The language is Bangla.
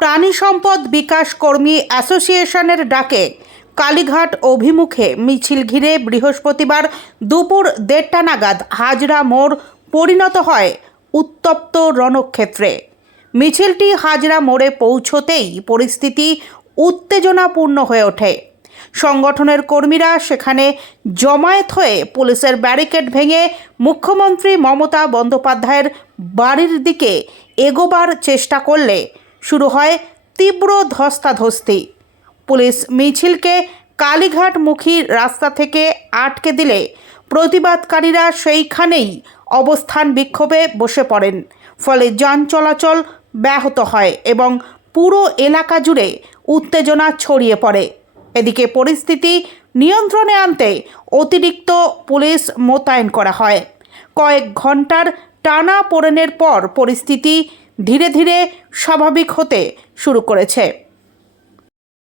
প্রাণী সম্পদ বিকাশ কর্মী অ্যাসোসিয়েশনের ডাকে কালীঘাট অভিমুখে মিছিল ঘিরে বৃহস্পতিবার দুপুর দেড়টা নাগাদ হাজরা মোড় পরিণত হয় উত্তপ্ত রণক্ষেত্রে। মিছিলটি হাজরা মোড়ে পৌঁছতেই পরিস্থিতি উত্তেজনাপূর্ণ হয়ে ওঠে। সংগঠনের কর্মীরা সেখানে জমায়েত হয়ে পুলিশের ব্যারিকেড ভেঙে মুখ্যমন্ত্রী মমতা বন্দ্যোপাধ্যায়ের বাড়ির দিকে এগোবার চেষ্টা করলে শুরু হয় তীব্র ধস্তাধস্তি। পুলিশ মিছিলকে কালীঘাটমুখী রাস্তা থেকে আটকে দিলে প্রতিবাদকারীরা সেইখানেই অবস্থান বিক্ষোভে বসে পড়েন। ফলে যান চলাচল ব্যাহত হয় এবং পুরো এলাকা জুড়ে উত্তেজনা ছড়িয়ে পড়ে। এদিকে পরিস্থিতি নিয়ন্ত্রণে আনতে অতিরিক্ত পুলিশ মোতায়েন করা হয়। কয়েক ঘণ্টার টানা পোড়েনের পর পরিস্থিতি ধীরে ধীরে স্বাভাবিক হতে শুরু করেছে।